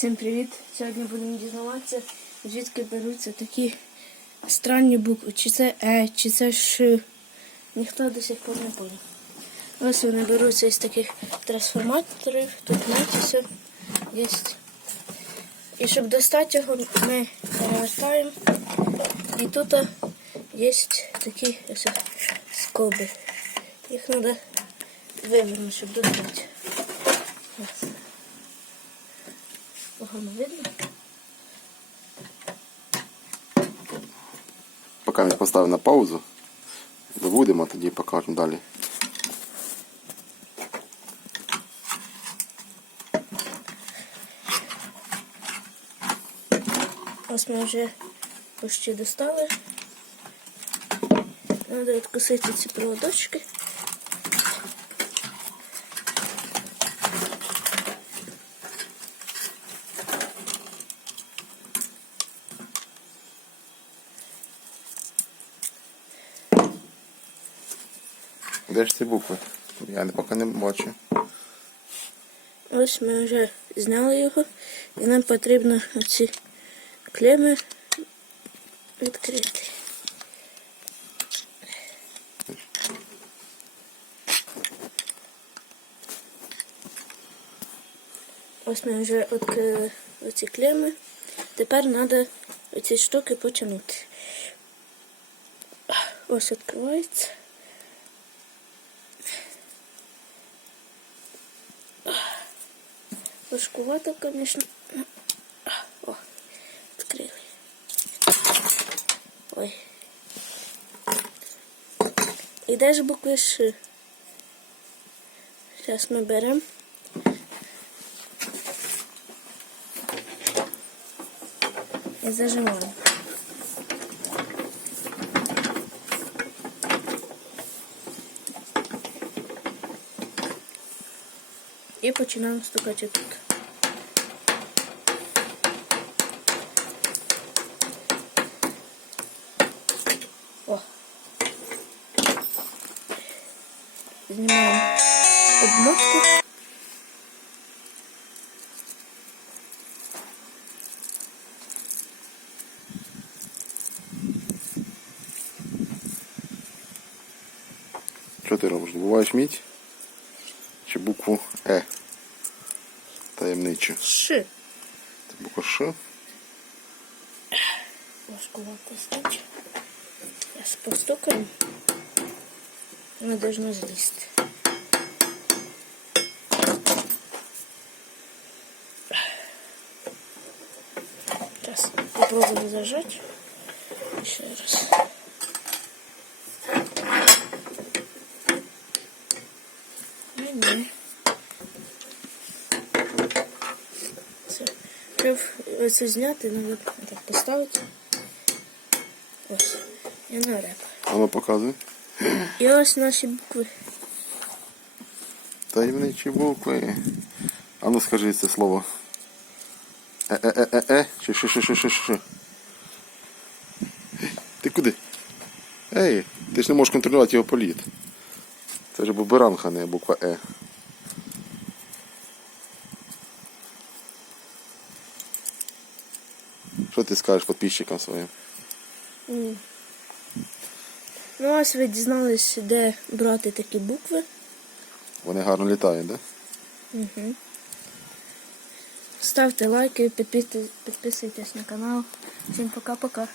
Всім привіт! Сьогодні будемо дізнаватися, звідки беруться такі странні букви. Чи це Е, чи це Ш. Ніхто до сих пор не поняв. Ось вони беруться із таких трансформаторів. Тут все є. І щоб достати його, ми перевертаємо. І тут є такі ось скоби. Їх треба вивернути, щоб достати. Погано видно? Поки не поставив на паузу, виводимо, тоді покажемо далі. Ось ми вже почти достали. Треба відкусити ці проводочки. Де ж ці букви? Я поки не бачу. Ось ми вже зняли його. І нам потрібно оці клеми відкрити. Ось ми вже відкрили оці клеми. Тепер треба оці штуки потягнути. Ось відкривається. Важкувато, конечно. О, відкрили. Ой. І даже букви Ш? Зараз ми беремо. І зажимаємо. І починаємо стукати тут. О. Знімаємо обмотку. Що ти робиш? Добуваєш мідь? Чи букву Е? Таємничу. Ш. Це буква Ш. Важкувато стать. Зараз постукаємо. Воно должно злізти. Сейчас попробую зажать. Еще раз. Все. Щоб оце зняти, треба так поставити. Ось. І на реп. А ну показуй. І ось наші букви. Таємничі букви. А ну скажи це слово. Е-е-е-е-е. Чи що, що, що, що, що? Ти куди? Ей, ти ж не можеш контролювати його політ. Це ж буберанг, а не буква Е. Що ти скажеш підписчикам своїм? М. Ну ось ви дізналися, де брати такі букви. Вони гарно літають, так? Да? Угу. Ставте лайки, підписуйтесь на канал. Всім пока-пока.